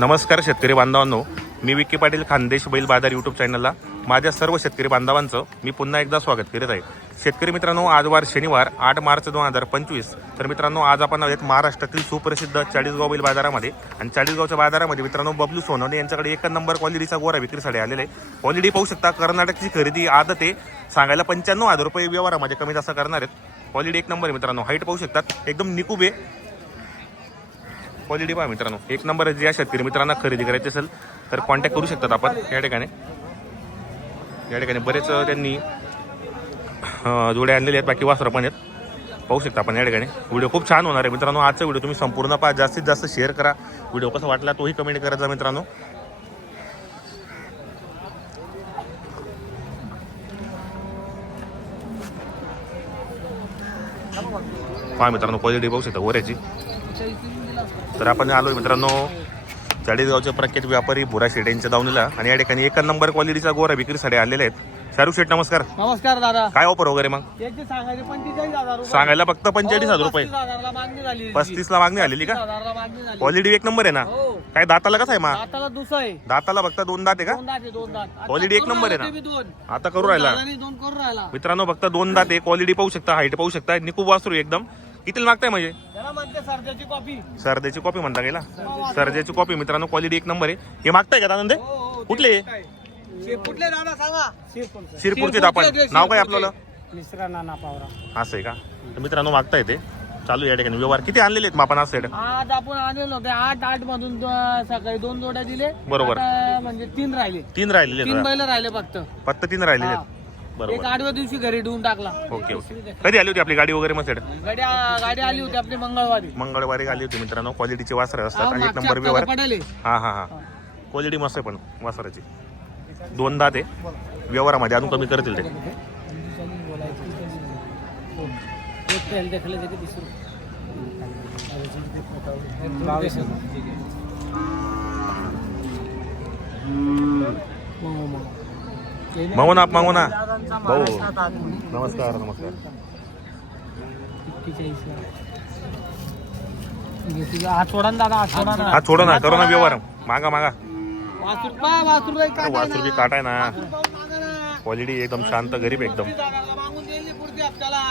नमस्कार शेतकरी बांधवांनो. मी विक्की पाटील खानदेश बैल बाजार यूट्यूब चॅनलला माझ्या सर्व शेतकरी बांधवांचं मी पुन्हा एकदा स्वागत करीत आहे. शेतकरी मित्रांनो आज वार शनिवार आठ मार्च दोन हजार पंचवीस. तर मित्रांनो आज आपण आहोत महाराष्ट्रातील सुप्रसिद्ध चाळीसगाव बैल बाजारामध्ये. आणि चाळीसगावच्या बाजारामध्ये मित्रांनो बबलू सोनवणे यांच्याकडे एक नंबर क्वालिटीचा गोरा विक्रीसाठी आलेला आहे. क्वालिटी पाहू शकता कर्नाटकची खरेदी आज ते सांगायला पंच्याण्णव हजार रुपये व्यवहारामध्ये कमी जास्त करणार आहेत. क्वालिटी एक नंबर मित्रांनो. हाईट पाहू शकतात एकदम निकुबे क्वालिटी पहा मित्रांनो. एक नंबर ज्या शेतकरी मित्रांना खरेदी करायची असेल तर कॉन्टॅक्ट करू शकतात आपण या ठिकाणी. या ठिकाणी बरेच त्यांनी जोड्या आणलेले आहेत बाकी वासरं पण आहेत. पाहू शकता आपण या ठिकाणी. व्हिडिओ खूप छान होणार आहे मित्रांनो. आजचा व्हिडिओ तुम्ही संपूर्ण पहा. जास्तीत जास्त शेअर करा. व्हिडिओ कसा वाटला तोही कमेंट करायचा मित्रांनो. पहा मित्रांनो क्वालिटी पाहू शकता. वऱ्याची तर आपण आलो मित्रांनो. चाळीसगावचे प्रख्यात व्यापारी भुरा शेट यांच्या दावणीला. आणि या ठिकाणी एक नंबर क्वालिटीचा गोरा विक्रीसाठी आलेले आहेत. शाहरुख शेठ नमस्कार. नमस्कार दादा. काय ऑफर वगैरे मग? याचे सांगायचे पंचेचाळीस हजार रुपये. सांगायला फक्त पंचेचाळीस हजार रुपये. पस्तीस हजारला मागणी झाली याची. पस्तीस ला मागणी आलेली का? पस्तीस हजारला मागणी झाली. क्वालिटी एक नंबर आहे ना? हो. काय दाताला कसं आहे मा? दाताला दुसरं आहे. दाताला फक्त दोन दात आहे का? दोन दात आहे, दोन दात. आता Quality एक करून नंबर आहे ना? दोन. आता करू राहिला. दादानी दोन करून राहिला. मित्रांनो फक्त दोन दात आहे. क्वालिटी पाहू शकता हाईट पाहू शकता. निकूप वासरू एकदम. किती मागताय म्हणजे? कॉपी सरदेची कॉपी म्हणता गेला सरदेची कॉपी मित्रांनो क्वालिटी एक नंबर आहे. हे मागताय का आनंद हो, हो, ते कुठले? कुठले दादा सांगा. शिरपूरचे. शिरपूरचे. आपण शिरपूरचे, नाव काय. आपल्याला मिश्रा नाना पावरा. असं आहे का? तर मित्रांनो मागता येते चालू या ठिकाणी. व्यवहार किती आणलेले आहेत आपण आज आज आपण आणलेलो. होते आठ आठ मधून सकाळी दोन जोड्या दिले. बरोबर. म्हणजे तीन राहिले. तीन राहिलेले तीन बैल राहिले फक्त. फक्त तीन राहिलेले एक बरोबर आठव्या दिवशी घरी ठेवून टाकला. Okay okay. कधी आली होती आपली गाडी वगैरे मग गाडी गाडी आली होती आपली मंगळवारी. मंगळवारी आली होती मित्रांनो. क्वालिटीचे वासर असतात आणि एक नंबर व्यवहार. पडेल. हे. हा हा. हा क्वालिटी मस्त आहे पण वासराची. दोन दात आहे. व्यवहारामध्ये अजून कमी करतील ते. मग, ना मागू ना भाऊ नमस्कार नमस्कार. सोडा ना दादा सोडा ना हा छोडो ना करू ना व्यवहार. मागा मागा. वासुर पा वासुर लई काटा आहे वासर बी ना. काटाय ना. क्वालिटी एकदम शांत गरीब एकदम. पस्तीस हजाराला मागून देईल नी पुढच्या हप्त्याला.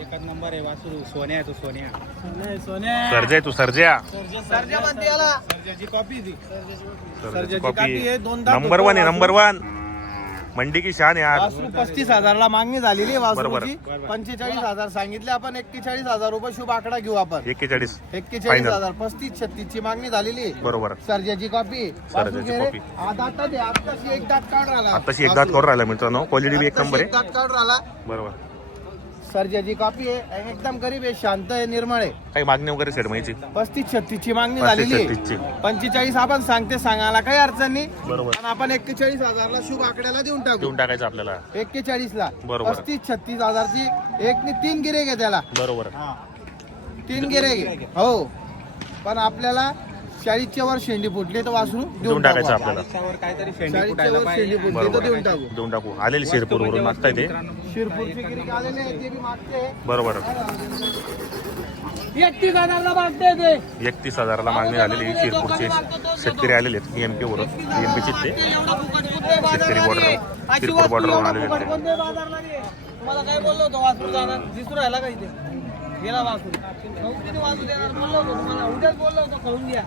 एकच नंबर आहे वासरू. सोन्या आहे तो सोन्या. नाही, सोन्या. सर्जे तू सर्ज्या सर्जा म्हणते याला. सर्जाची कॉपी ती. सर्जेची कॉपी नंबर वन आहे नंबर वन मंडी की शान यार. वासरू पस्तीस हजारला मागणी झालेली आहे बरोबर. वासरूची पंचेचाळीस हजार सांगितले. आपण एक्केचाळीस हजार रुपये शुभ आकडा घेऊ आपण. एक्केचाळीस. एक्केचाळीस. हजार पस्तीस छत्तीस ची मागणी झालेली आहे. बरोबर. सर्जाची कॉपी आताशी एक दात काढ राहिला. आताशी एक दात करून राहिला मित्रांनो. क्वालिटी एक नंबर आहे. दात काढ राहिला. बरोबर. सर्जाची कॉपी आहे. एकदम गरीब आहे शांत आहे निर्मळ आहे. काही मागणी वगैरे माहिती? पस्तीस छत्तीस ची मागणी झालेली आहे. पंचेचाळीस आपण सांगते सांगायला काही अडचण नाही. बरोबर. पण आपण एक्केचाळीस हजारला शुभ आकड्याला देऊन टाकू. देऊन टाकायचं आपल्याला. एक्केचाळीस ला बरोबर. पस्तीस छत्तीस हजारची एक नि तीन गिरे घे त्याला. बरोबर. तीन गिरे घे हो. पण आपल्याला चाळीसच्या वर शेंडी फुटली तर वासरू देऊन टाकू टाकायचं. आपल्याला. त्याच्यावर काहीतरी शेंडी चाळीसच्या फुटायला वर पाहिजे. शेंडी फुटली तर देऊन टाकू. देऊन टाकू. आलेली शिरपूर वरून मागताय ते. शिरपूरची गिरी आलेले आहे, ते बी मागते बरोबर. एकतीस हजारला मागते ते. एकतीस हजाराला मागणी झालेली शिरपूरचे. शेतकरी आलेले आहेत एमपी वरून. एमपीचे ते. एवढा फुकट कुठे बाजार शेतकरी border- अशी शिरपूर वस्तू border वरून एवढा आलेले फुकट ते. कोणत्याही बाजारला नाही. तुम्हाला काय बोललो होतो वासरू जाणार. दिसू राहिला का इथे? गेला वासरू. देणार बोललो होतो तुम्हाला. उद्याच बोललो होतो खाऊन घ्या.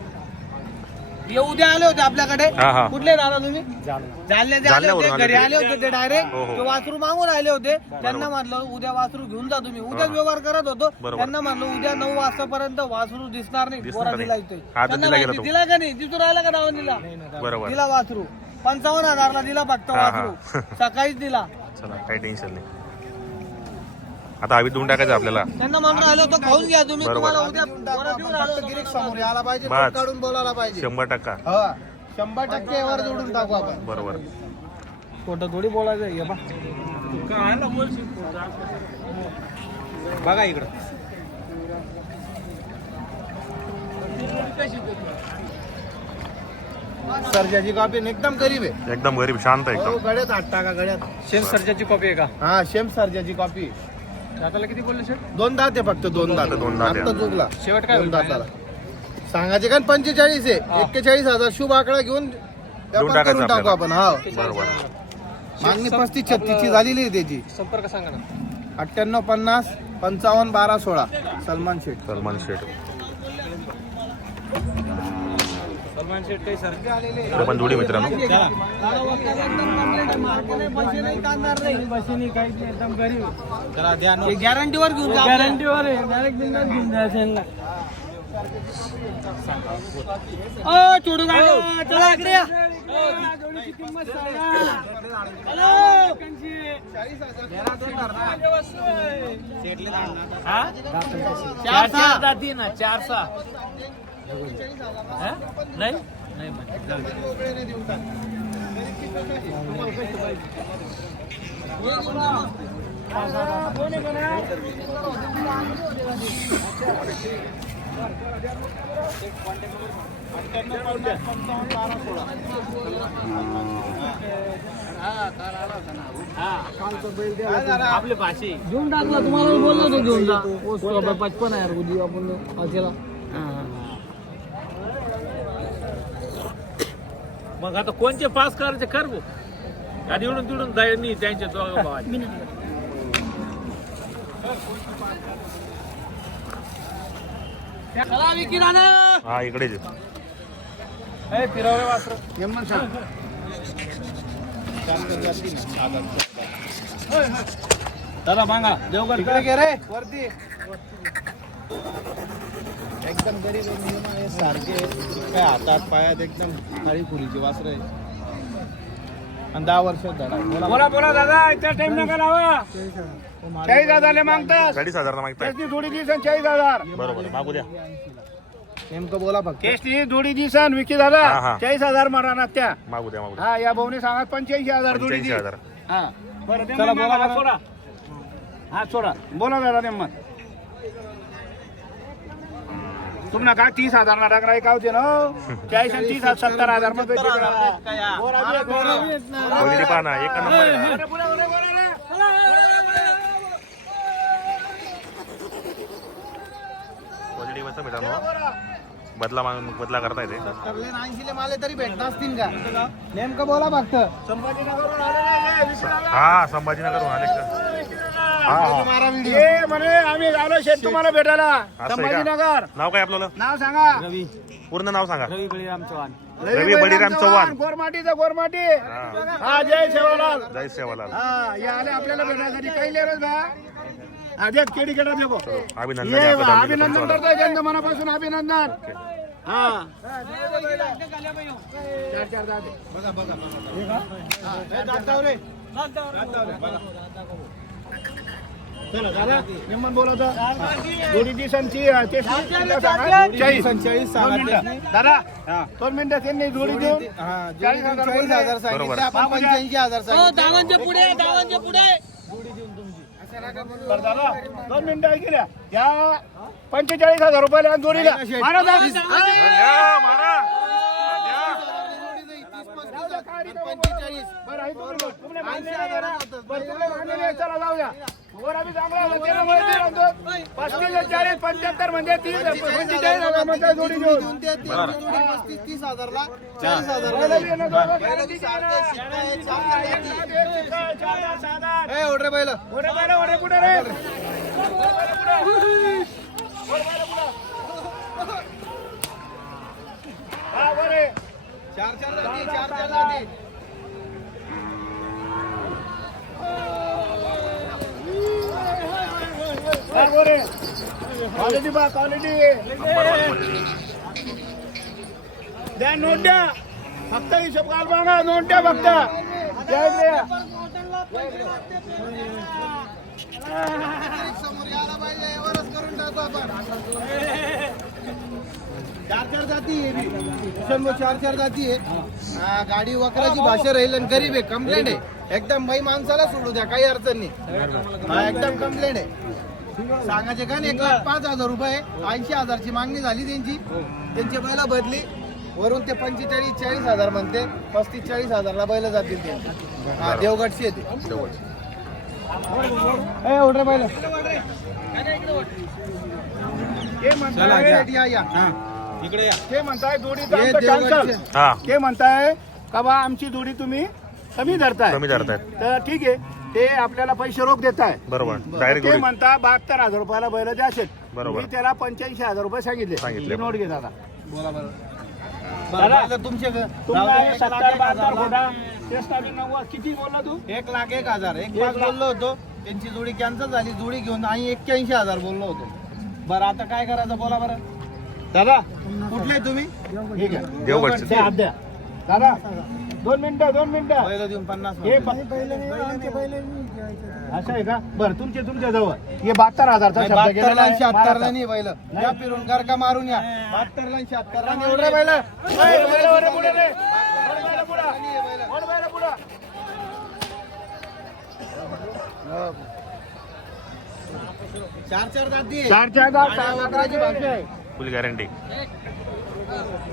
हे उद्या आले होते आपल्याकडे. हा, हा. कुठले दादा तुम्ही? जालन्याचे आले जालन्यावरून होते आले घरी होते. आले होते ते डायरेक्ट हो, हो. ते वासरू मागून आले होते. त्यांना म्हटलं उद्या वासरू घेऊन जा तुम्ही. उद्याच व्यवहार करत होतो. बरोबर. त्यांना म्हटलं उद्या नऊ वाजतापर्यंत वासरू दिसणार नाही. दिसणार पोरा नाही. दिला इथे त्यांना दिला गेला माहिती, तो. दिला का नाही? दिसू राहिला का नावाने दिला बरोबर. दिला वासरू. पंचावन्न हजारला दिला फक्त हा, हा. वासरू. सकाळीच दिला. चला काही टेन्शन नाही. आता हवी देऊन टाकायचं आपल्याला. त्यांना म्हणून राहिलो तो खाऊन घ्या तुम्ही बरोबर. तुम्हाला उद्या पोरं देऊन राहिलो होतो. गिरीक समोर यायला पाहिजे बस. तोंड काढून बोलायला पाहिजे. शंभर टक्का. हा शंभर टक्के वर जोडून टाकू आपण. बरोबर. खोटं थोडी बोलायचं हे बा. बघा इकडं. सर्जाची कॉपी एकदम गरीब आहे. एकदम गरीब शांत आहे हो एकदम गड्यात हात टाका गड्यात शेम सर्जाची कॉपी आहे का? हा शेम सर्जाची कॉपी दादाला किती बोलले शेट दोन दात आहे फक्त दोन दात. दोन दात आहे. आता चुकला. शेवट काय दोन दाताला. सांगायचे का? पंचेचाळीस आहे. एक्केचाळीस हजार शुभ आकडा घेऊन व्यापार टाकायचं करून टाकू. आपण. हा. बरोबर. मागणी पस्तीस छत्तीस ची झालेली आहे त्याची. संपर्क सांगा ना. अठ्ठ्याण्णव पन्नास पंचावन्न बारा सोळा. सलमान शेख सलमान शेठ. सलमान शेठ काही सर इकडे पण जोडी मित्रांनो. गॅरंटीवर घेऊन गॅरंटीवर डायरेक्ट घेऊन जायचं गाडी चला किंमत. हा? चार चार जाती ना चार सहा? नाही? नाही म्हणे. आपले भाषे. घेऊन टाकला तुम्हाला बोललो होतो घेऊन जा. पचपन आहे यार उद्या आपण मग आता कोणते पास करायचे कर भाऊ? आणि इकडून तिकडून जाईल नाही त्यांच्या दोघं भावाचे चला विकी राणा हा इकडेच आहे. फिरवले वासर. यमन शाह दादा मागा. देवगड इकडे घे रे. वरती. एकदम गरीब आहे, नियम आहे, सारखे. काय हातात पायात एकदम काळी खुरीची वासर आहे आणि दहा वर्षात झाला. बोला. बोला बोला दादा इथं टाइम नका लावा. चाळीस हजारले मागतात चाळीस हजार मागताय. केसनी जोडी दिसन चाळीस हजार. बरोबर मागू द्या. नेमकं बोला फक्त. केसनी जोडी दिसन विकी दादा हा, हा. चाळीस हजार मारा त्या. मागू द्या मागू द्या. हा या भाऊने सांगा पंच्याऐंशी हजार पंच्याऐंशी दी. हजार. हा. बरं चला, मग बोला, बोला. सोडा. हा सोडा. बोला दादा नेमत तुम्हाला काय तीस हजार ना टाकणार काय होते ना? चाळीस आणि तीस सत्तर हजारमध्ये वगैरे पहा ना एका नंबर आहे ना. क्वालिटी मस्त मित्रांनो. बदला मागून बदला करता येते सत्तरले आणि ऐंशीले माले तरी भेटत असतील का? नेमकं बोला फक्त. हा संभाजीनगर आले का? मारा व्हिडिओ ये म्हणे आम्ही आलो शेत तुम्हाला भेटायला. असं आहे का? संभाजीनगर. नाव काय आपलं? नाव सांगा. पूर्ण नाव सांगा. रवी बळीराम चव्हाण. रवी बळीराम चव्हाण. गोरमाटीचा गोरमाटी. हा. हा जय सेवालाल. जय सेवालाल. हा या आले आपल्याला भेटण्यासाठी काही लेरच बा. हा देख केडी केडा देखो अभिनंदन ये तुमचं. करतोय त्यांचं मनापासून अभिनंदन. हा. दादा दोन त्यांनी जोडी देऊन हा चाळीस हजार चाळीस बोलले. हजार सांगितले. बरोबर. आपण पंच्याऐंशी हजार हो सांगितले. दावांच्या पुढे दावांच्या पुढे. बरं दादा दोन मिनिटं ऐकल्या या पंचेचाळीस हजार रुपयाला जोडीला. पंचेचाळीस. बरं, आहे तुम्ही- तुम्ही मानले नाही. बरं, तुम्ही मानले नाही. चला जाऊ द्या वर आम्ही चांगला आहे. त्याच्यामुळे ते म्हणतो, पस्तीस आणि चाळीस पंच्याहत्तर म्हणजे तीस पंचेचाळीस हजार म्हणतात जोडी घेऊन. पस्तीस तीस हजारला चाळीस हजार पहिलं पहिलं. सारखं शिक्का आहे, चांगलं आहे ती. एक शिक्का, चार दात, सहा दात. ए, ओढ रे पहिलं ओढे पाहिलं, ओढे पुढे रे. ओढे पुढे. ओढे पुढे. हा, वर आहे. चार चार जाती चार चार जाती हा, वर आहे. क्वालिटी पहा, क्वालिटी. द्या नोट द्या फक्त हिशोब काल बघा नोट द्या फक्त द्या चार चार जाती आहे बी. चार चार जाती आहे. हा, गाडी वकराची भाषा राहील आणि गरीब आहे कंप्लेंट आहे. एकदम बाई माणसाला सोडू द्या काही अडचण नाही. हा एकदम कंप्लेंट आहे. सांगायचे का नाही, एक लाख पाच हजार रुपये ऐंशी हजारची मागणी झाली त्यांची. त्यांची बैला बदली. वरून ते पंचेचाळीस चाळीस हजार म्हणते. पस्तीस चाळीस हजारला बैल जातील ते. हा देवगडची येते. ए बैल. या. या इकडे या. ते म्हणताय आमचं हा. ते म्हणताय का बा आमची जोडी तुम्ही. कमी धरताय. कमी धरतायत. तर ठीक आहे. ते आपल्याला पैसे रोख देत आहे बरोबर डायरेक्ट ते म्हणता बहात्तर हजार रुपयाला बैल द्या शेत बरोबर. मी त्याला पंच्याऐंशी हजार रुपये सांगितले. सांगितले. ही नोट घे दादा. बोला बरं दादा, बरं, तुमचे तुम्हाला सत्तर एक बहात्तर. खोटा तेच नव्वद. किती बोलला तू? एक लाख एक हजार. एक एक पाच लाख. बोललो होतो. त्यांची जोडी कॅन्सल झाली. जोडी घेऊन आणि एक्क्याऐंशी हजार बोललो होतो. बरं आता काय करायचं बोला बरं. दादा कुठले तुम्ही? ठीक आहे. देवगडचे. ते हात द्या. दादा दोन मिनिटं दोन मिनिटं पहिलं देऊन पन्नास हे प- असं आहे का बरं तुमचे तुमच्या जवळ हे बहात्तर हजारचा शब्द बहात्तरला गेलेला आणि आहे. शहात्तरला मारा नाही बैल या फिरून घर का मारून या बहात्तरला शहात्तरला नाही एवढे बैल आता. ए, बैलं, बैलं, पुढे रे. बैलं, बैलं, पुढं. बैलं, बैलं, पुढं. चार चार आहे. चार चार चार वगैरेची भाषा आहे फुल गॅरंटी